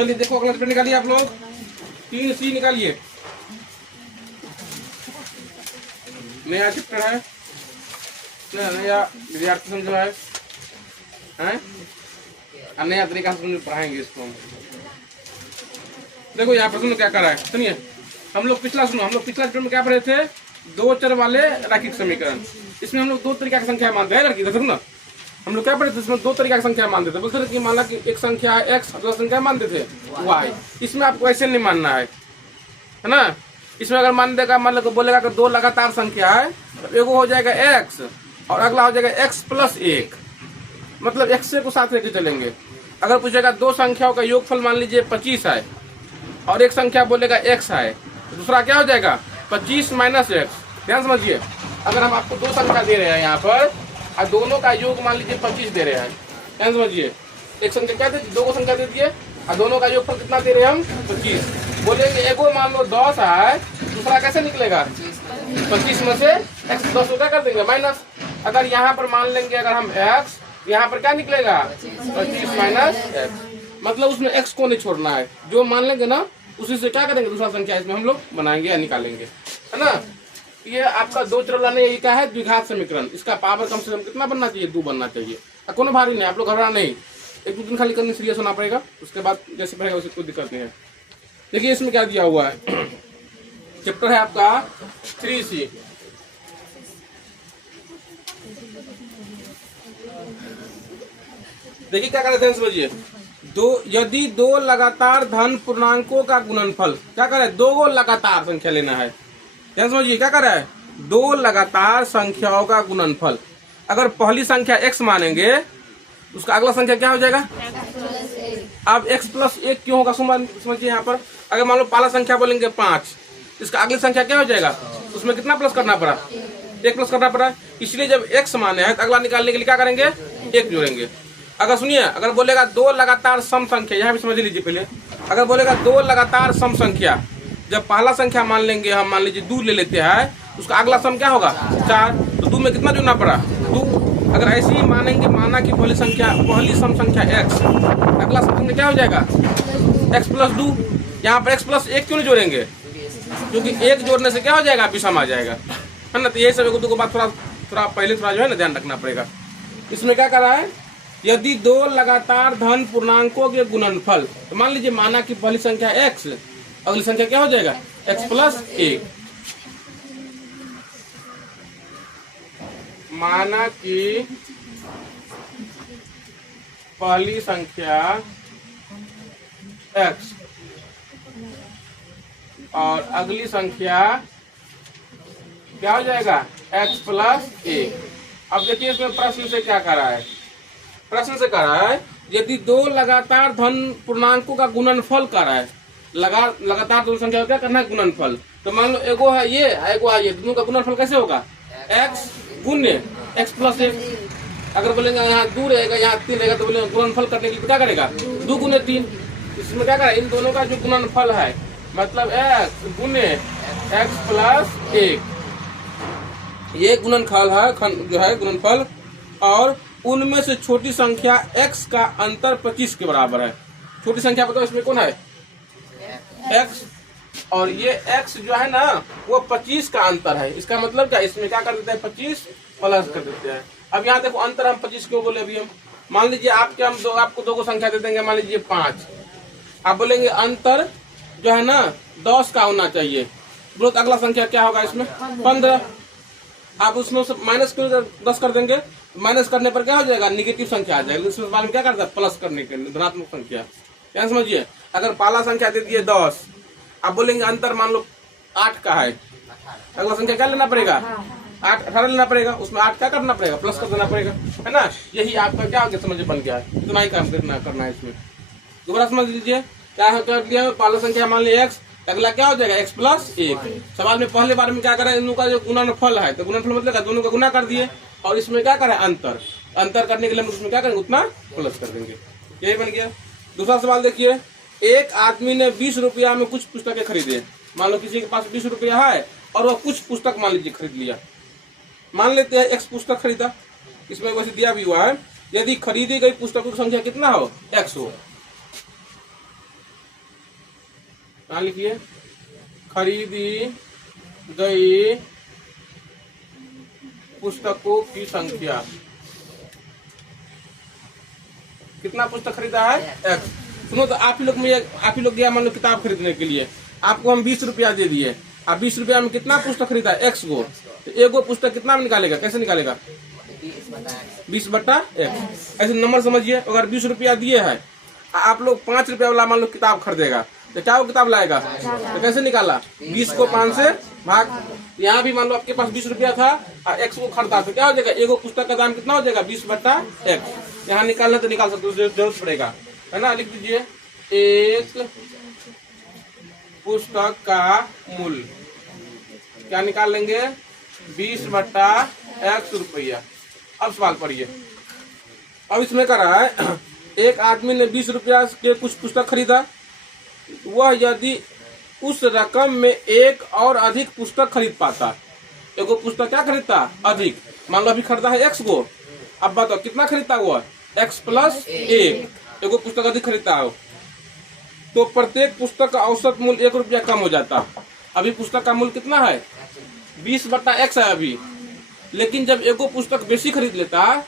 चलिए देखो अगला चैप्टर निकालिए आप लोग। 3C निकालिए। नया चैप्टर है, नया विद्यार्थी समझो है, नया तरीका से पढ़ाएंगे इसको हम। देखो यहाँ प्रश्न क्या कर रहा है, सुनिए। हम लोग पिछला चैप्टर में क्या पढ़े थे, दो चर वाले रैखिक समीकरण। इसमें हम लोग दो तरीका की संख्या मानते हैं लड़की, देखो ना हम लोग क्या पढ़े थे, इसमें दो तरीका की संख्या मानते थे। बोलते थे कि माना कि एक संख्या है x, दूसरा संख्या मानते थे y। इसमें आपको ऐसे नहीं मानना है ना। इसमें अगर मान देगा, मान लो बोलेगा कि दो लगातार संख्या है, तो एगो हो जाएगा x और अगला हो जाएगा x + 1, मतलब x को साथ लेके चलेंगे। अगर पूछेगा दो संख्याओं का योगफल मान लीजिए 25 है और एक संख्या बोलेगा x है, तो दूसरा क्या हो जाएगा 25 - x। ध्यान समझिए, अगर हम आपको दो संख्या दे रहे हैं यहाँ पर और दोनों का योग मान लीजिए 25 दे रहे हैं, ध्यान समझिए। एक संख्या क्या दे, दो को संख्या दे दिए और दोनों का योगफल कितना दे रहे हैं हम 25। बोलेंगे एगो मान लो 10 है, दूसरा कैसे निकलेगा 25 में से x 10 को क्या कर देंगे माइनस। अगर यहाँ पर मान लेंगे अगर हम x, यहाँ पर क्या निकलेगा 25 - x, मतलब उसमें x को नहीं छोड़ना है। जो मान लेंगे ना उसी से क्या करेंगे दूसरा संख्या इसमें हम लोग बनाएंगे या निकालेंगे, है ना। ये आपका दो चर वाला ये क्या है द्विघात समीकरण। इसका पावर कम से कम कितना बनना चाहिए, 2 बनना चाहिए। कोनो भारी नहीं, आप लोग घबरा नहीं, 1-2 दिन खाली करने सीरियस होना पड़ेगा, उसके बाद जैसे पड़ेगा उसे कोई दिक्कत नहीं है। देखिए इसमें क्या दिया हुआ है, चैप्टर है आपका 3C। देखिए क्या कर रहे थे समझिए। यदि दो लगातार धन पूर्णांकों का गुणनफल, क्या करे, दो लगातार संख्या लेना है। ध्यान समझिए क्या कर रहा है, दो लगातार संख्याओं का गुणनफल। अगर पहली संख्या x मानेंगे, उसका अगला संख्या क्या हो जाएगा। अब x + 1 क्यों होगा समझिए यहाँ पर। अगर मान लो पहला संख्या बोलेंगे 5, इसका अगली संख्या क्या हो जाएगा, उसमें कितना प्लस करना पड़ा, 1 प्लस करना पड़ा। इसलिए जब x माने है तो अगला निकालने के लिए क्या करेंगे, 1 जोड़ेंगे। अगर सुनिए, अगर बोलेगा दो लगातार सम संख्या, यहाँ भी समझ लीजिए पहले। अगर बोलेगा दो लगातार सम संख्या, जब पहला संख्या मान लेंगे हम, मान लीजिए 2 ले लेते हैं, उसका अगला सम क्या होगा 4, तो 2 में कितना जोड़ना पड़ा 2। अगर ऐसे ही मानेंगे, माना कि पहली सम संख्या x, अगला सम संख्या क्या हो जाएगा x + 2। यहाँ पर x + 1 क्यों नहीं जोड़ेंगे, क्योंकि 1 जोड़ने से क्या हो जाएगा विषम आ जाएगा, है ना। तो ये सब को बात थोड़ा पहले थोड़ा जो है ना ध्यान रखना पड़ेगा। इसमें क्या कर रहा है, यदि दो लगातार धन पूर्णांकों के गुणनफल, तो मान लीजिए माना कि पहली संख्या x, अगली संख्या क्या हो जाएगा x + 1। माना कि पहली संख्या x और अगली संख्या क्या हो जाएगा x + 1। अब देखिए इसमें प्रश्न से क्या कर रहा है, प्रश्न से कर रहा है यदि दो लगातार धन पूर्णांकों का गुणनफल कर रहा है, लगातार दो संख्या क्या करना है गुणनफल। तो मान लो एगो है ये, एगो है ये, दोनों का गुणनफल कैसे होगा x गुण्य x + 1। अगर बोलेंगे यहाँ 2 रहेगा, यहाँ 3 रहेगा, तो बोलेंगे गुणनफल करने के लिए क्या करेगा 2 × 3। इसमें क्या करेगा, इन दोनों का जो गुणनफल है, मतलब x गुण्य x + 1, ये गुणनफल है जो है गुणनफल। और उनमें से छोटी संख्या x का अंतर 25 के बराबर है। छोटी संख्या बताओ इसमें कौन है x, और ये x जो है ना वो 25 का अंतर है। इसका मतलब क्या, इसमें क्या कर देते हैं 25 प्लस कर देते हैं। अब यहाँ देखो अंतर हम 25 क्यों बोले, अभी हम मान लीजिए आपको दो को संख्या दे देंगे, मान लीजिए 5, आप बोलेंगे अंतर जो है ना 10 का होना चाहिए, बोलो तो अगला संख्या क्या होगा इसमें 15। आप उसमें माइनस क्यों 10 कर देंगे, माइनस करने पर क्या हो जाएगा निगेटिव संख्या आ जाएगी। इसमें बाद में क्या करता है प्लस करने के लिए धनात्मक संख्या। क्या समझिए, अगर पहला संख्या दे दिए 10, आप बोलेंगे अंतर मान लो 8 का है, अगला संख्या क्या लेना पड़ेगा 18 लेना पड़ेगा, उसमें 8 क्या करना पड़ेगा प्लस कर देना पड़ेगा, है ना। यही आपका क्या हो गया समझ बन गया है, इतना ही काम करना है इसमें। दोबारा समझ लीजिए क्या कर दिया, पहला संख्या मान लीजिए x, अगला क्या हो जाएगा x + 1। सवाल में पहले बार में क्या करें, इन का जो गुणनफल है, तो गुणनफल मतलब दोनों का गुना कर दिए, और इसमें क्या करें अंतर करने के लिए हम उसमें क्या करेंगे उतना प्लस कर देंगे, यही बन गया। दूसरा सवाल देखिए, एक आदमी ने 20 रुपया में कुछ पुस्तकें खरीदे। मान लो किसी के पास 20 रुपया है और वह कुछ पुस्तक मान लीजिए खरीद लिया, मान लेते हैं x पुस्तक खरीदा, इसमें वैसे दिया भी हुआ है, यदि खरीदी गई पुस्तकों की संख्या कितना हो x हो। यहाँ लिखिए खरीदी गई पुस्तकों की संख्या। कितना पुस्तक खरीदा है? एक्स। सुनो तो आप ही लोग गया मान लो किताब खरीदने के लिए, आपको हम 20 रुपया दे दिए। आप 20 रुपया में कितना पुस्तक खरीदा? एक्स गो। तो एगो पुस्तक कितना में निकालेगा? कैसे निकालेगा? 20/x। ऐसे नंबर समझिए। अगर 20 रुपया दिए है, आप लोग 5 रुपया वाला मान लो किताब खरीदेगा, तो क्या वो किताब लाएगा? तो कैसे निकाला? 20 को 5 से भाग। यहाँ भी मान लो आपके पास 20 रुपया था और एक्स को खरीदा, तो क्या हो जाएगा? एगो पुस्तक का दाम कितना हो जाएगा? 20/x। यहाँ निकालना तो निकाल सकते हो, जरूरत पड़ेगा, है ना। लिख दीजिए एक पुस्तक का मूल्य क्या निकाल लेंगे? 20/x रुपया। अब सवाल पढ़िए। अब इसमें कह रहा है एक आदमी ने 20 रुपया के कुछ पुस्तक खरीदा, वह यदि उस रकम में एक और अधिक पुस्तक खरीद पाता। एगो पुस्तक क्या खरीदता? अधिक। मान लो अभी खरीदा है एक्स को, अब बताओ कितना खरीदता हुआ? x+1। एगो पुस्तक अधिक खरीदता हो तो प्रत्येक पुस्तक का औसत मूल्य 1 रुपया कम हो जाता। अभी पुस्तक का मूल्य कितना है? 20/x है अभी। लेकिन जब एगो पुस्तक बेसी खरीद लेता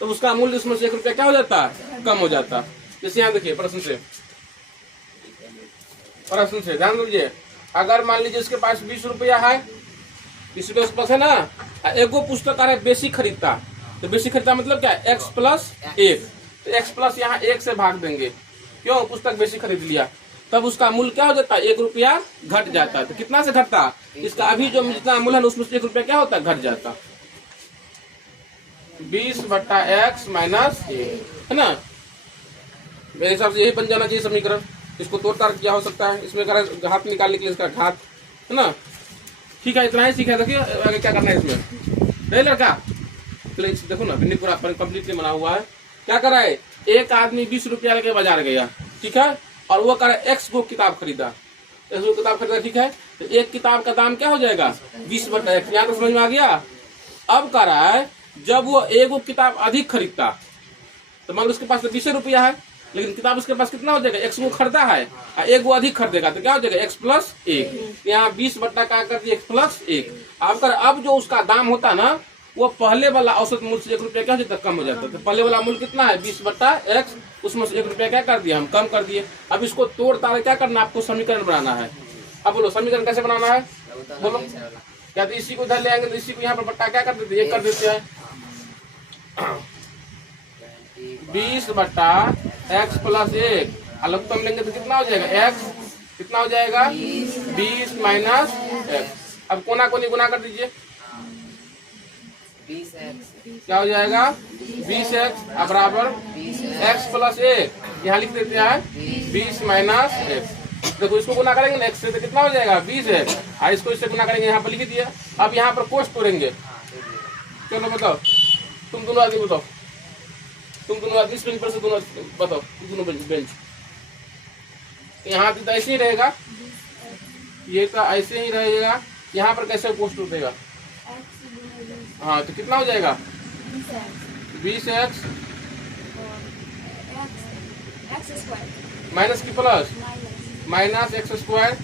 तो उसका मूल्य इसमें से 1 रुपया क्या हो जाता? कम हो जाता। जैसे यहाँ देखिए प्रश्न से ध्यान दीजिए। अगर मान लीजिए इसके पास 20 रुपया है, 20 रुपया उसके पास है ना, एगो पुस्तक अरे बेसी खरीदता, तो बेसी खरीदता मतलब क्या? x+1। तो x+ यहाँ 1 से भाग देंगे, क्यों? पुस्तक बेसी खरीद लिया, तब उसका मूल्य क्या हो जाता है? 1 रुपया घट जाता है। तो कितना से घटता? इसका अभी जो जितना मूल्य है उसमें से 1 रुपया क्या होता है? घट जाता। 20/x - 1 है ना। मेरे हिसाब से यही बन जाना चाहिए समीकरण। इसको तोड़ ताड़ किया हो सकता है, इसमें घात निकालने के लिए इसका घात, है ना। ठीक है, इतना ही सीखा। देखिए आगे क्या करना है इसमें। नहीं लड़का, देखो ना भिंडी पूरा कंप्लीटली बना हुआ है। क्या करा है? एक आदमी 20 रुपया लेके बाजार गया, ठीक है, और वो करा एक्स को किताब खरीदा। ठीक है, तो एक किताब का दाम क्या हो जाएगा? 20/x। यहाँ तो समझ में आ गया। अब कह रहा है जब वो एगो किताब अधिक खरीदता, तो मान लो उसके पास तो 20 रुपया है, लेकिन किताब उसके पास कितना हो जाएगा? एक्स को खरीदा है और एगो अधिक खरीदेगा, तो क्या हो जाएगा? x+1। यहाँ 20 का कर दिया x+1। अब जो उसका दाम होता ना, वो पहले वाला औसत मूल्य से 1 रुपया क्या हो जाता? कम हो जाता। तो पहले वाला मूल्य कितना है? 20/x। उसमें से 1 रुपया क्या कर दिया? हम कम कर दिए। अब इसको तोड़ ताड़ क्या करना? आपको समीकरण बनाना है। अब बोलो समीकरण कैसे बनाना है? बोलो। क्या तो इसी को इधर ले आएंगे तो इसी को यहाँ पर बट्टा क्या कर देते? 1 कर देते हैं। 20/x+1 अलगतम लेंगे तो कितना हो जाएगा? x कितना हो जाएगा? 20 - x। अब कोना कोनी गुना कर दीजिए, 20x क्या हो जाएगा? 20x बराबर x+1। यहाँ लिख देते हैं 20 - x। देखो इसको गुना करेंगे ना x से तो कितना हो जाएगा? 20x। और इसको इससे गुना करेंगे, यहाँ पर लिख दिया। अब यहाँ पर कोष्ठ तोड़ेंगे। चलो बताओ, तुम दोनों आदमी बताओ, तुम दोनों आदमी इस बेंच पर से दोनों बताओ, दोनों बेंच। यहाँ तो ऐसे ही रहेगा, ये तो ऐसे ही रहेगा। यहाँ पर कैसे कोष्ठ उठेगा? हाँ, तो कितना हो जाएगा? 20x माइनस की प्लस -x²।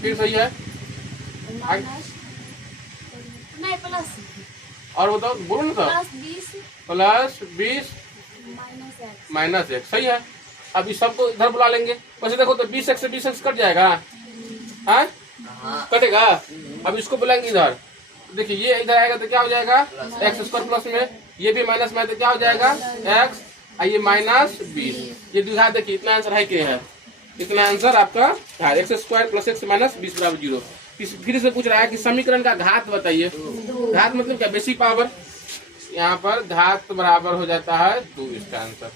फिर सही है। नहीं प्लस, और बताओ, बोलो ना था। +20 -x सही है। अब इस सबको इधर बुला लेंगे। वैसे देखो तो 20x से 20x कट जाएगा, हाँ कटेगा। अब इसको बुलाएंगे इधर, देखिए ये इधर आएगा तो क्या हो जाएगा? x² प्लस में, ये भी माइनस में तो क्या हो जाएगा? x और ये -20। ये द्विघात देखिए, इतना आंसर है क्या है? इतना आंसर आपका है x² + x - 20 = 0। फिर से पूछ रहा है कि समीकरण का घात बताइए। घात मतलब क्या? Basic power. यहाँ पर घात बराबर हो जाता है 2, इसका आंसर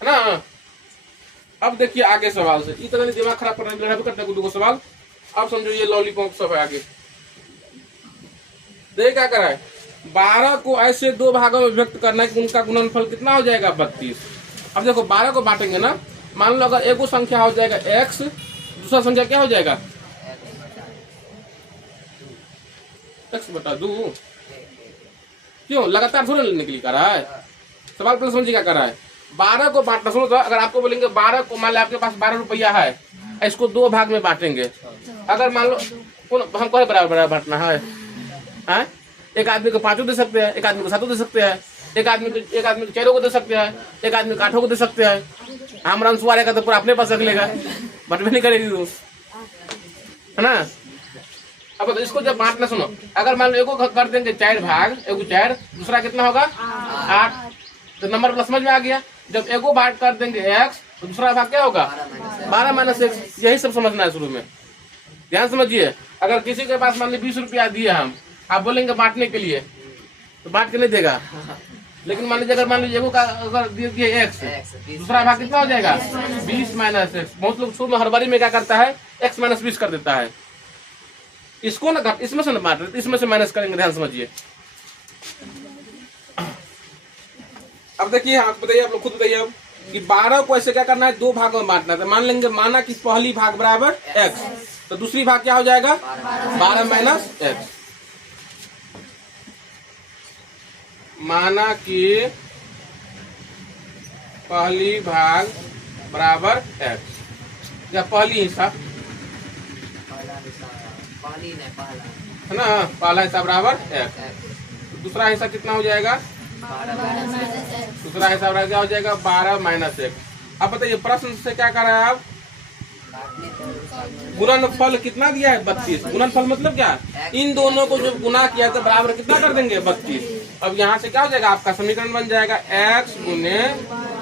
है ना। अब देखिए आगे सवाल से इतना दिमाग खराब करना है सवाल। अब समझो ये लॉलीपॉप सब है आगे। देख क्या करा है? 12 को ऐसे 2 भागों में व्यक्त करना है कि उनका गुणनफल कितना हो जाएगा? 32। अब देखो 12 को बांटेंगे ना, मान लो अगर एगो संख्या हो जाएगा x, दूसरा संख्या क्या हो जाएगा? x/2। क्यों? लगातार थोड़ा लेने के लिए कर रहा है सवाल। प्लस समझिए क्या कर रहा है? 12 को बांटना। सुनो तो, अगर आपको बोलेंगे 12 को, मान लो आपके पास 12 रुपया है इसको दो भाग में बांटेंगे। अगर मान लो हमको बराबर बराबर बांटना है, हाँ? एक आदमी को 5 दे सकते हैं, एक आदमी को 7 दे सकते हैं, एक आदमी को 4 को दे सकते हैं, एक आदमी को 8 को दे सकते हैं। हम रंसू वाले का तो पूरा अपने पास रख लेगा, बटवे नहीं करेगी वो, है ना। अब इसको जब बांटना, सुनो, अगर मान लो एगो कर देंगे 4 भाग, एगो 4, दूसरा कितना होगा 8, तो नंबर प्लस समझ में आ गया। जब एगो भाग कर देंगे x, तो दूसरा भाग क्या होगा 12 माइनस x। यही सब समझना है शुरू में, ध्यान समझिए। अगर किसी के पास मान लीजिए 20 रुपया दिए हम, आप बोलेंगे बांटने के लिए, तो बांट के नहीं देगा। लेकिन मान लीजिए एगो का अगर दे दिए x, दूसरा भाग कितना हो जाएगा 20 माइनस x। बहुत लोग शुरू में हड़बड़ी में क्या करता है, x माइनस 20 कर देता है। इसको ना इसमें से ना बांट रहे, इसमें से माइनस करेंगे, ध्यान समझिए। अब देखिए, आप बताइए, आप लोग खुद बताइए अब कि 12 को ऐसे क्या करना है, 2 भागों में बांटना है। तो मान लेंगे, माना कि पहली भाग बराबर x, तो दूसरी भाग क्या हो जाएगा 12 माइनस x। माना कि पहली भाग बराबर x, या पहली हिस्सा है ना, पहला हिस्सा बराबर x, दूसरा हिस्सा कितना हो जाएगा, दूसरा हिस्सा क्या हो जाएगा 12 माइनस 1। अब बताइए प्रश्न से क्या कर रहा है आप, गुणनफल कितना दिया है 32। गुणनफल मतलब क्या, इन दोनों को जो गुना किया तो बराबर कितना कर देंगे 32। अब यहाँ से क्या हो जाएगा, आपका समीकरण बन जाएगा x गुने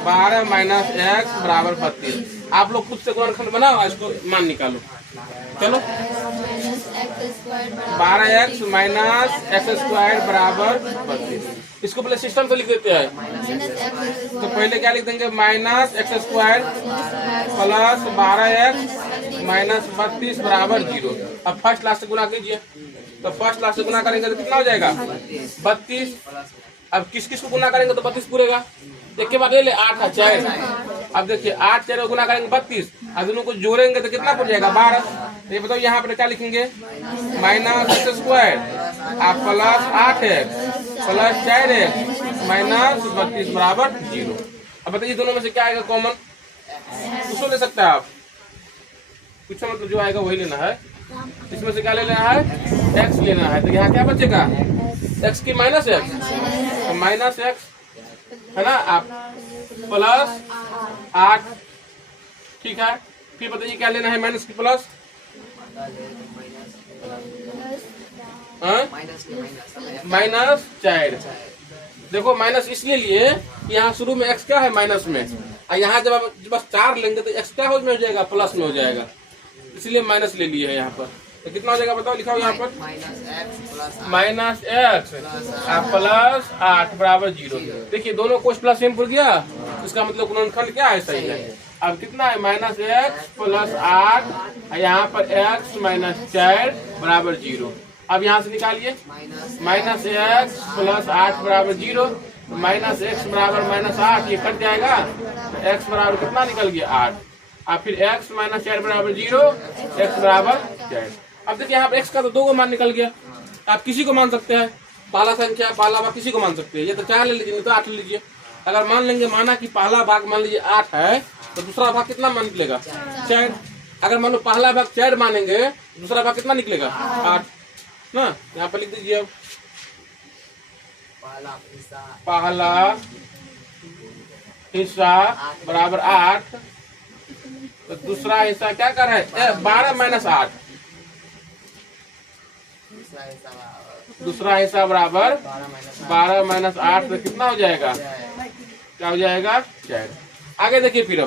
12 माइनस x बराबर 32। आप लोग खुद से गुणनखंड बनाओ, इसको मान निकालो। चलो, 12x माइनस x² बराबर 32। इसको पहले सिस्टम से लिख देते हैं। तो पहले क्या लिख देंगे, minus x² plus 12x minus 32 बराबर 0। अब फर्स्ट लास्ट से गुना कीजिए, तो फर्स्ट लास्ट से गुना करेंगे तो कितना हो जाएगा 32। अब किस किस को गुना करेंगे तो 32 पूरेगा। एक के बाद ले 8 है 4। अब देखिए 8 4 गुना करेंगे 32, अब दोनों को जोड़ेंगे तो कितना पड़ जाएगा 12। तो ये बताओ यहाँ पर क्या लिखेंगे, minus x² plus 8x plus 4x minus 32 बराबर 0। अब बताइए दोनों में से क्या आएगा कॉमन, उसको ले सकते हैं आप, कुछ मतलब जो आएगा वही लेना है। इसमें से क्या ले लेना है, x लेना है। तो यहाँ क्या बचेगा, x की माइनस x, तो माइनस x है ना, आप प्लस 8, ठीक है। फिर बताइए क्या लेना है, माइनस की प्लस, माइनस 4। देखो माइनस इसलिए लिए, यहाँ शुरू में x क्या है माइनस में, और यहाँ जब आप बस 4 लेंगे तो x क्या हो जाएगा प्लस में हो जाएगा, इसलिए माइनस ले लिए है यहाँ पर। तो कितना हो जाएगा बताओ, लिखा हो यहाँ पर माइनस x प्लस 8 बराबर 0। देखिए दोनों को प्लस सेम पुर गया, इसका मतलब गुणनखंड क्या है, सही है। अब कितना है, माइनस x प्लस 8, यहाँ पर x माइनस 4 बराबर 0। अब यहाँ से निकालिए, माइनस x प्लस 8 बराबर 0, माइनस x बराबर माइनस 8, ये कट जाएगा, x बराबर कितना निकल गया 8। अब फिर x माइनस 4 बराबर 0, x बराबर 4। अब देखिए यहाँ पर x का तो 2 को मान निकल गया, आप किसी को मान सकते हैं, पहला संख्या पहला भाग किसी को मान सकते हैं। ये तो 4 ले लीजिए, नहीं तो 8 ले लीजिए। अगर मान लेंगे, माना कि पहला भाग मान लीजिए 8 है, तो दूसरा भाग कितना मान निकलेगा 4। अगर मान लो पहला भाग 4 मानेंगे, दूसरा भाग कितना निकलेगा 8 ना। यहाँ पर लिख दीजिए, अब पहला हिस्सा बराबर 8, तो दूसरा हिस्सा क्या कर रहा है 12 माइनस 8, दूसरा हिस्सा बराबर 12 माइनस 8, तो कितना हो जाएगा, क्या हो जाएगा 4। आगे देखिए फिर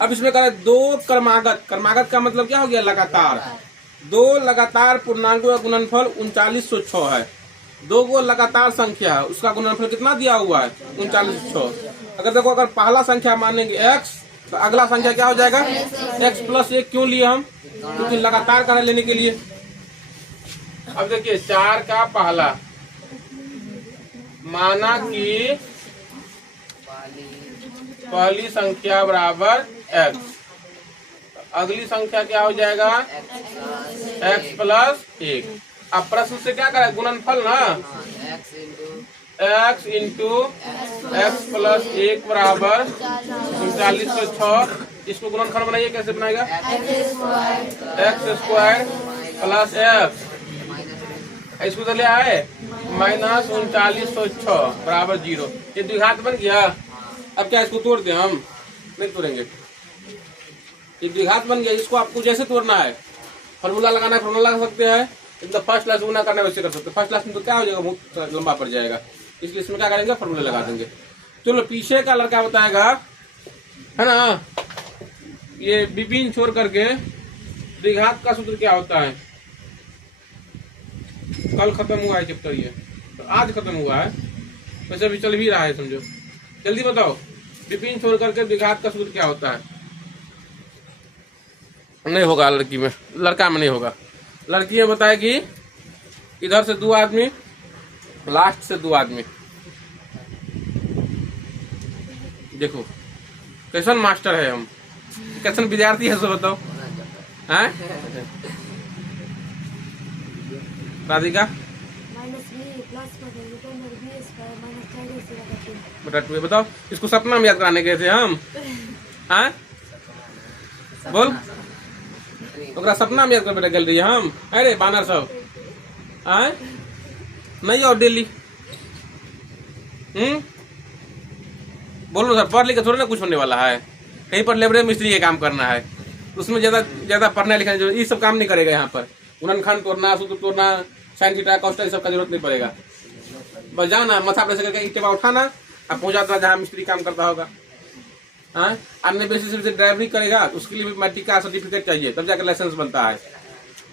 अब इसमें करें 2 क्रमागत। क्रमागत का मतलब क्या हो गया, लगातार। 2 लगातार पूर्णांकों का गुणनफल 3906 है। 2 को लगातार संख्या है, उसका गुणनफल कितना दिया हुआ है 3906। अगर देखो, अगर पहला संख्या मानेंगे x, तो अगला संख्या क्या हो जाएगा x प्लस 1। क्यों लिए हम, क्योंकि लगातार का लेने के लिए। अब देखिए 4 का पहला, माना कि पहली संख्या बराबर x, अगली संख्या क्या हो जाएगा x प्लस 1। अब प्रश्न से क्या करें, गुणनफल ना, x इंटू x प्लस 1 बराबर 3906। इसको गुणनखंड बनाइए, कैसे बनाएगा? एक्स स्क्वायर प्लस एक्स, इसको तो ले आए माइनस 3906 बराबर 0। ये द्विघात बन गया। अब क्या इसको तोड़ दें हम? नहीं तोड़ेंगे, ये द्विघात बन गया। इसको आपको जैसे तोड़ना है, फॉर्मूला लगाना है फॉर्मूला लगा सकते हैं, एकदम फर्स्ट क्लास गुना करना है वैसे कर सकते हैं। फर्स्ट क्लास में तो क्या हो जाएगा, बहुत लंबा पड़ जाएगा, इसलिए इसमें क्या करेंगे, फॉर्मूला लगा देंगे। चलो पीछे का लड़का बताएगा, है ना, ये विपिन छोड़ करके द्विघात का सूत्र क्या होता है। कल खत्म हुआ है चैप्टर, ये तो आज खत्म हुआ है, वैसे अभी चल भी रहा है, समझो। जल्दी बताओ, विपिन छोड़ करके द्विघात का सूत्र क्या होता है? नहीं होगा लड़की में, लड़का में नहीं होगा। लड़की में बताएगी इधर से 2 आदमी, लास्ट से 2 आदमी। देखो कैसन मास्टर है हम, कैसन विद्यार्थी है, सो बताओ। हैं राधिका? बेटा तू बताओ, इसको सपना में याद कराने गए थे हम? हैं बोल, ओकरा सपना में याद कर बेटा गल रही है हम? अरे बानर सब आए नहीं और डेली बोलो सर, पढ़ लिख थोड़ा ना कुछ होने वाला है। कहीं पर लेबर मिस्त्री के काम करना है, उसमें ज्यादा पढ़ना लिखना जरूरी, ये सब काम नहीं करेगा यहाँ पर। गुणनखंड तोड़ना, सूत्र तोड़ना, साइन थीटा कॉस सब का जरूरत नहीं पड़ेगा। बस जाना मथा प्रेस करके ईंटें उठाना, अब पहुंच जाता जहाँ मिस्त्री काम करता होगा। हाँ, अन्य बेसिस से ड्राइवरी करेगा, उसके लिए भी मैट्रिक का सर्टिफिकेट चाहिए, तब जाकर लाइसेंस बनता है।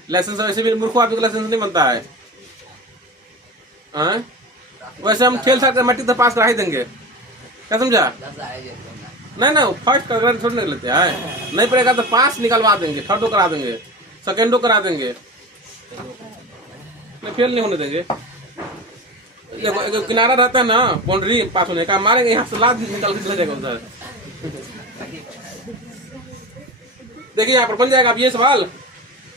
लाइसेंस वैसे भी मूर्खों आदमी का लाइसेंस नहीं बनता है। हाँ? वैसे हम 6 साल का मैट्रिक तो पास करा ही देंगे, क्या समझा? नहीं फर्स्ट कर थोड़ी निकल लेते हैं, नहीं पड़ेगा तो पास निकलवा देंगे, थर्डो करा देंगे, सेकेंडो करा देंगे, फेल नहीं होने देंगे। किनारा रहता है ना बाउंड्री पास होने का, मारेंगे यहाँ से लाद निकल के जाएगा उधर। देखिए यहाँ पर बन जाएगा अब ये सवाल।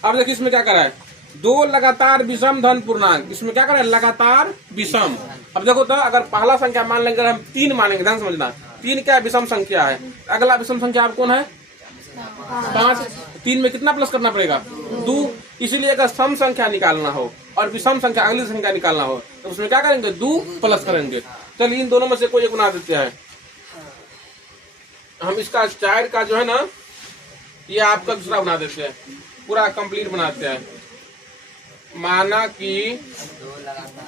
अब देखिए इसमें क्या करा है, 2 लगातार विषम धन पूर्णांक, इसमें क्या करें, लगातार विषम। अब देखो तो अगर पहला संख्या मान लेंगे, हम 3 मानेंगे, ध्यान समझना, 3 क्या विषम संख्या है। अगला विषम संख्या आप कौन है, 5। 3 में कितना प्लस करना पड़ेगा, 2। इसीलिए अगर सम संख्या निकालना हो और विषम संख्या अगली संख्या निकालना हो तो उसमें क्या करेंगे, 2 प्लस करेंगे। चलिए इन दोनों में से कोई एक बना देते हैं। हम इसका 4 का जो है ना, ये आपका दूसरा बना देते हैं, पूरा कंप्लीट बनाते हैं। माना कि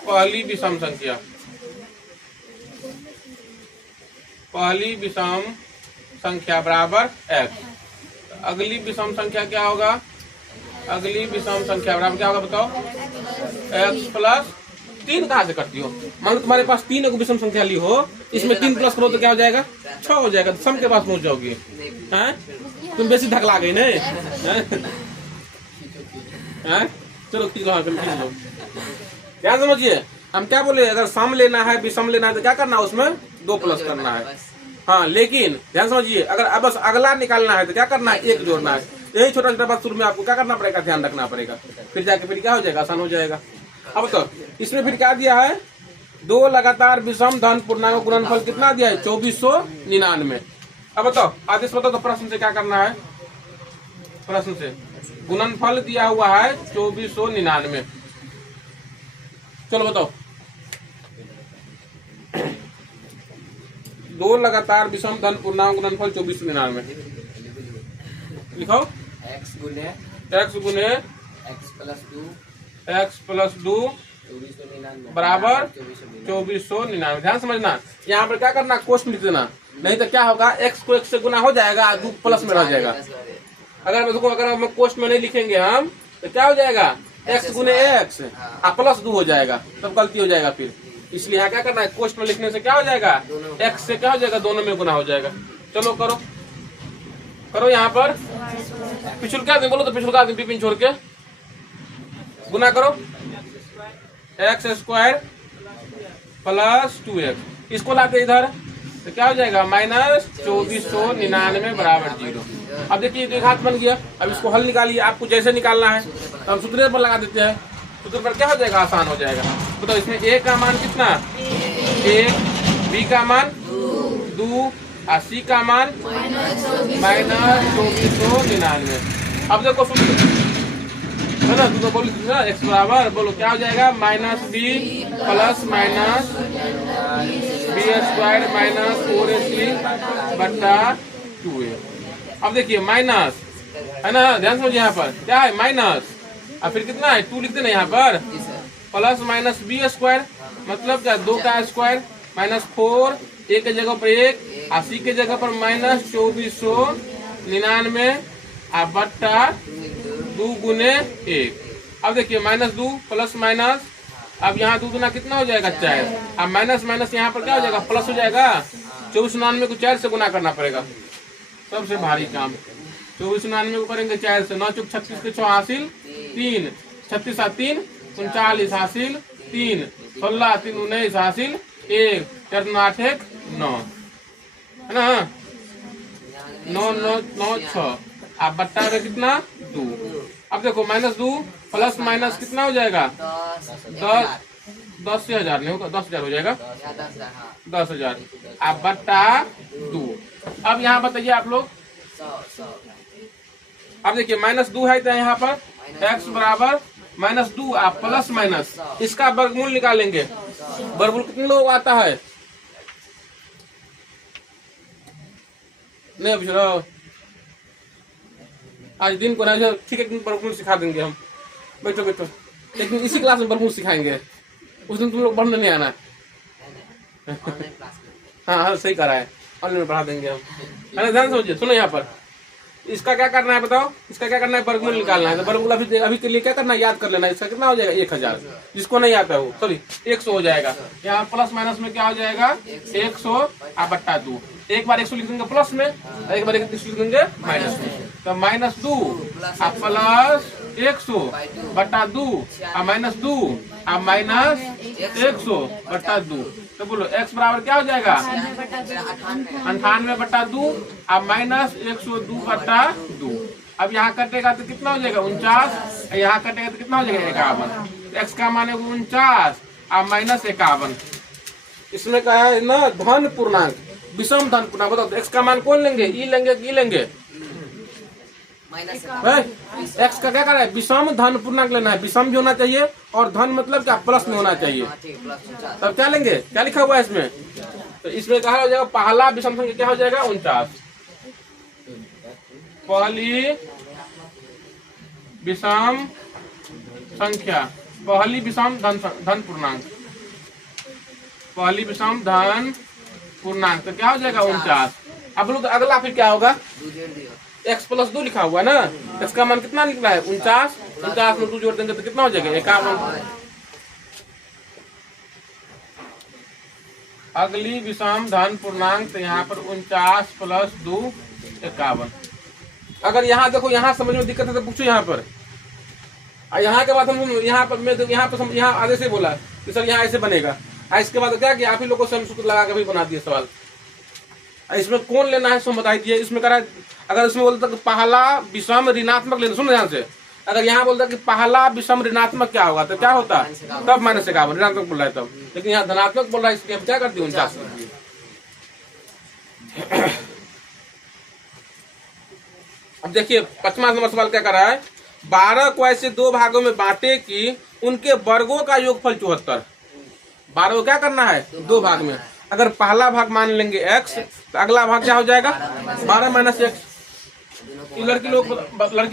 पहली विषम संख्या बराबर x, अगली विषम संख्या क्या होगा, अगली विषम संख्या बराबर क्या होगा बताओ, x प्लस 3 कहाँ से करती हो? मान लो तुम्हारे पास 3 विषम संख्या ली हो, इसमें 3 प्लस करो तो क्या हो जाएगा, 6 हो जाएगा, सम के पास पहुंच जाओगी। हैं तुम बेसी धकला गई नहीं? चलो खींच लो, क्या समझिए हम क्या बोले, अगर सम लेना है विषम लेना है तो क्या करना है, उसमें 2 प्लस करना है। हाँ लेकिन ध्यान समझिए, अगर बस अगला निकालना है तो क्या करना है, 1 जोड़ना है। यही छोटा छोटा बात शुरू में आपको क्या करना पड़ेगा, ध्यान रखना पड़ेगा, फिर जाके फिर क्या हो जाएगा, आसान हो जाएगा। अब तो इसमें फिर क्या दिया है, 2 लगातार विषम धन पूर्णांक गुणनफल कितना दिया है, 2499। अब बताओ आदेश बताओ तो प्रश्न से क्या करना है, प्रश्न से गुणनफल दिया हुआ है 2499। चलो बताओ, 2 लगातार विषम धन पूर्णांक गुणनफल 2499 लिखो। x गुने x प्लस 2 बराबर 2499। ध्यान समझना, यहाँ पर क्या करना, कोष्ट लिख देना, नहीं तो क्या होगा, x को 1 से गुना हो जाएगा, 2 प्लस में रह जाएगा। अगर देखो, अगर हम कोष्ट में नहीं लिखेंगे हम तो क्या हो जाएगा, x गुने x प्लस 2 हो जाएगा, तब गलती हो जाएगा फिर। इसलिए यहाँ क्या करना है, कोष्ट में लिखने से क्या हो जाएगा, x से क्या हो जाएगा, दोनों में गुना हो जाएगा। चलो करो करो, यहाँ पर पिछुल क्या बोलो तो पिछुल का विपिन छोड़ के गुना करो, x स्क्वायर प्लस 2x, इसको लाते इधर तो क्या हो जाएगा, माइनस 2499 बराबर 0। अब देखिए द्विघात बन गया। अब इसको हल निकालिए, आपको जैसे निकालना है तो हम सूत्र पर लगा देते हैं, सूत्र पर क्या हो जाएगा, आसान हो जाएगा। तो इसमें a का मान कितना, 1, b का मान 2, 80 का मान -2499। अब देखो सुन है ना, तू तो बोल ना x बराबर, बोलो क्या हो जाएगा, -b plus minus b square minus 4ac बटा 2a। अब देखिए माइनस है ना, ध्यान समझिए यहाँ पर क्या है माइनस, और फिर कितना है 2 लिखते ना यहाँ पर, प्लस माइनस b स्क्वायर मतलब क्या 2 का स्क्वायर माइनस 4, a के जगह पर 1, 80 के जगह पर -2499 बट्टा 2 गुने 1। अब देखिए -2 प्लस माइनस, अब यहाँ 2 गुना कितना हो जाएगा 4, अब माइनस माइनस यहाँ पर क्या हो जाएगा प्लस हो जाएगा। 2499 को 4 से गुना करना पड़ेगा, सबसे भारी काम। 2499 को करेंगे 4 से, 9 चौक 36 के 6 हासिल 3, 36 3 39 हासिल 3, 16 3 19 हासिल 1, 4 9 8 1 9 है ना, 9 9 9 6। आप बट्टा में कितना 2। अब देखो -2 प्लस माइनस कितना हो जाएगा 10 से 1000 नहीं होगा, 10,000 हो जाएगा 10,000। आप बट्टा 2। अब यहाँ बताइए आप लोग, अब देखिए -2 है तो यहाँ पर x बराबर -2 आप प्लस माइनस इसका वर्गमूल निकालेंगे। वर्गमूल कितने लोग आता है नहीं पूछ रहा, आज दिन को ना ठीक है वर्गमूल सिखा देंगे हम, बैठो बैठो, लेकिन इसी क्लास में वर्गमूल सिखाएंगे, उस दिन तुम लोग पढ़ने नहीं आना। हाँ हाँ सही करा है, ऑनलाइन में पढ़ा देंगे हम। अरे ध्यान समझिए, सुनो यहाँ पर इसका क्या करना है बताओ, इसका क्या करना है वर्गमूल निकालना है। तो वर्गमूल अभी के लिए क्या करना है याद कर लेना है। इसका कितना हो जाएगा 1000, जिसको नहीं आता है वो सॉरी 100 हो जाएगा। यहाँ प्लस माइनस में क्या हो जाएगा 100 बट्टा 2, एक बार 100 लिख देंगे प्लस में, एक बार 100 लिख देंगे माइनस में। तो -2 प्लस 100 बट्टा 2 -2 -100 बट्टा 2। तो बोलो x बराबर क्या हो जाएगा 98 बट्टा 2 -102 बट्टा 2। अब यहाँ कटेगा तो कितना हो जाएगा 49, यहाँ कटेगा तो कितना हो जाएगा 51। x का मान है 49 अब -51। इसमें कहा है ना धन पूर्णांक, विषम धन पूर्णांक। बताओ x का मान कौन लेंगे, ई लेंगे कि लेंगे, x का क्या कर रहा है विषम धन पूर्णांक लेना है। विषम भी होना चाहिए और धन मतलब क्या प्लस में होना चाहिए। तब क्या लेंगे, क्या लिखा हुआ है इसमें, तो इसमें क्या हो जाएगा पहला विषम संख्या क्या हो जाएगा 49, पहली विषम संख्या, पहली विषम धन पूर्णांक, पहली विषम धन पूर्णांक। तो क्या हो जाएगा 49। अब लोग अगला फिर क्या होगा, x प्लस 2 लिखा हुआ है ना, इसका मान कितना निकला है 49, 49 में 2 जोड़ देंगे तो कितना हो जाएगा 51। अगली विषम धन पूर्णांक, तो यहाँ पर 49 प्लस 2 51। अगर यहाँ देखो यहाँ समझ में दिक्कत है तो पूछो यहाँ पर। यहाँ के बाद हम यहाँ पर मैं यहाँ आगे से बोला कि सर यहाँ ऐसे बनेगा, इसके बाद क्या कि आप ही लोगों से सूत्र लगा के भी बना दिए सवाल। इसमें कौन लेना है सो बताई दिए। इसमें करा अगर इसमें बोलता कि पहला विषम ऋणात्मक लेना, सुन ध्यान से, अगर यहाँ बोलता कि पहला विषम ऋणात्मक क्या होगा तो क्या होता तब -51 ऋणात्मक बोल रहा है तब, लेकिन यहाँ धनात्मक बोल रहा है इसलिए हम क्या करते हैं 49। अब देखिए 5वां नंबर सवाल क्या कर रहा है, 12 को ऐसे 2 भागों में बांटे कि उनके वर्गों का योगफल 74। 12 को क्या करना है 2 भाग में, अगर पहला भाग मान लेंगे x तो अगला भाग क्या हो जाएगा 12 - x। लड़की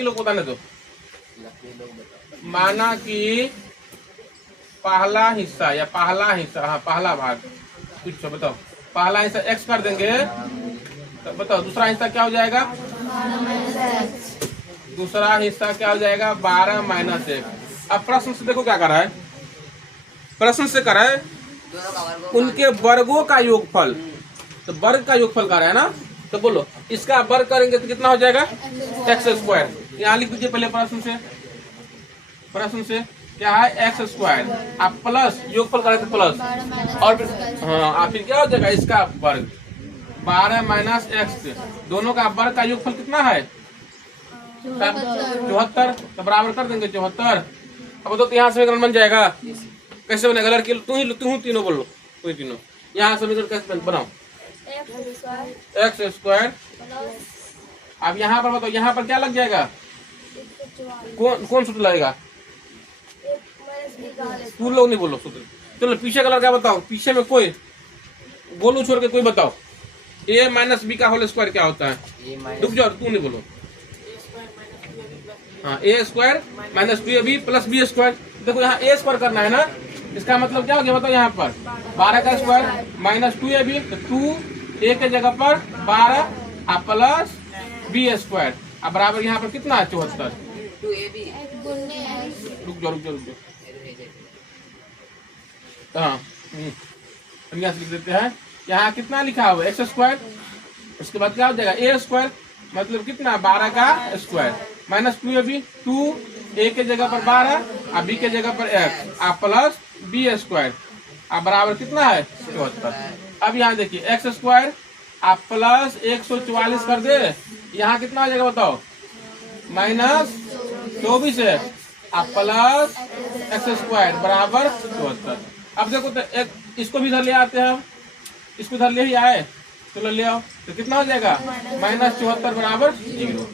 लोग बताने दो, माना कि पहला हिस्सा या पहला हिस्सा, हाँ पहला भाग कुछ बताओ, पहला हिस्सा x कर देंगे तो बताओ दूसरा हिस्सा क्या हो जाएगा, दूसरा हिस्सा क्या हो जाएगा 12 - x। अब प्रश्न से देखो क्या कर रहा है, प्रश्न से कर रहा है उनके वर्गों का योगफल, तो वर्ग का योगफल कर रहा है ना, तो बोलो इसका वर्ग करेंगे तो कितना हो जाएगा x²। यहाँ लिख दीजिए पहले प्रश्न से क्या है x², आप प्लस योगफल करें तो प्लस और फिर हाँ फिर क्या हो जाएगा इसका वर्ग 12 - x, दोनों का वर्ग का योगफल कितना है 74, तो बराबर कर देंगे 74। अब तो यहाँ समीकरण बन जाएगा, कैसे बनेगा लड़की तू तीनों बोलो, कोई तीनों यहाँ समीकरण कैसे बनाओ, एक्स स्क्वायर। अब यहाँ पर बताओ, यहाँ पर क्या लग जाएगा? कौन सूत्र लगेगा? तू लोग नहीं बोलो सूत्र। चलो पीछे का लड़का बताओ, पीछे में कोई गोलू छोड़ के कोई बताओ, a माइनस बी का होल स्क्वायर क्या होता है? रुक जाओ, तू नहीं बोलो। हाँ, A square minus 2ab plus B square. देखो यहाँ ए स्क्वायर करना है ना, इसका मतलब क्या हो गया बताओ? यहाँ पर 12 का स्क्वायर माइनस 2ab, तो 2a के जगह पर 12 प्लस बी स्क्वायर। अब बराबर यहाँ पर कितना है? 74। रुक जाओ। हाँ, यहाँ से लिख देते हैं। यहाँ कितना लिखा हुआ? X square. उसके बाद क्या हो जाएगा? ए स्क्वायर मतलब कितना? 12 का स्क्वायर माइनस 2ab, 2a के जगह पर 12 और b के जगह पर x प्लस बी स्क्वायर। अब बराबर कितना है? 74। अब यहाँ देखिए एक्स स्क्वायर आप प्लस 144 कर दे, यहाँ कितना हो जाएगा बताओ? माइनस 24 है आप प्लस एक्स स्क्वायर बराबर 74। अब देखो तो एक इसको भी इधर ले आते हैं, हम इसको इधर ले ही आए, चलो ले आओ, तो कितना हो जाएगा? माइनस 74 बराबर 0।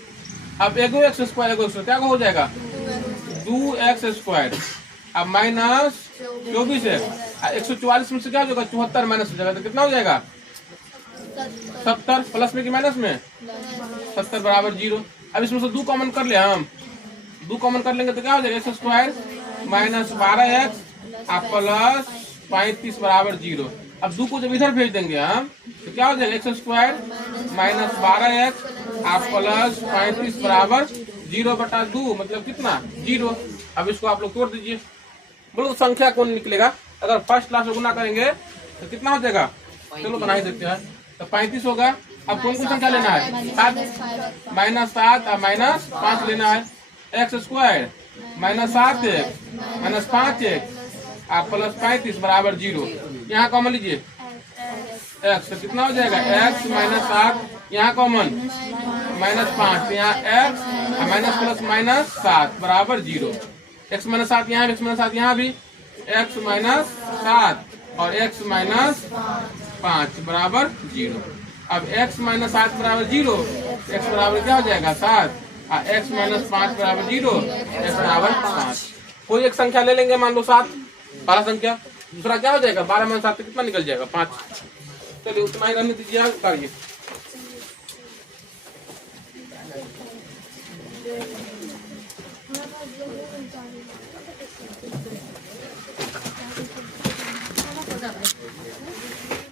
अब एगो एक्स स्क्वायर क्या हो जाएगा? 2x square. अब माइनस 24 है, 144 में से क्या हो जाएगा? 74 माइनस हो जाएगा, तो कितना हो जाएगा? 70 प्लस में कि माइनस में? 70 बराबर 0। अब इसमें से 2 कॉमन कर ले, हम 2 कॉमन कर लेंगे तो क्या हो जाएगा? X square minus 12x plus 35 बराबर 0। अब 2 को जब इधर भेज देंगे हम तो क्या हो जाएगा? X square minus 12x plus 35 बराबर 0/2 मतलब कितना? 0। अब इसको आप लोग तोड़ दीजिए, बोलो संख्या कौन निकलेगा? अगर फर्स्ट क्लास में गुना करेंगे तो कितना हो जाएगा? चलो बना ही देते हैं, तो 35 होगा। अब कौन संख्या लेना है? 7 माइनस 7 और माइनस 5 लेना है। X square minus 7x minus 5x plus 35 बराबर 0। यहाँ कॉमन लीजिए x, तो कितना हो जाएगा? x माइनस 7 यहाँ कॉमन माइनस 5, यहाँ x माइनस प्लस माइनस 7 बराबर 0। x माइनस 7 यहाँ भी, x माइनस 7 यहाँ भी, x माइनस 7 और x माइनस 5 बराबर 0। अब x माइनस 7 बराबर 0, x बराबर क्या हो जाएगा? 7 और x माइनस 5 बराबर 0, x बराबर 5। कोई एक संख्या ले लेंगे, मान लो 7 12 संख्या, दूसरा क्या हो जाएगा? 12 माइनस 7 कितना निकल जाएगा? 5। चलिए उतना ही रहने दीजिए, करिए।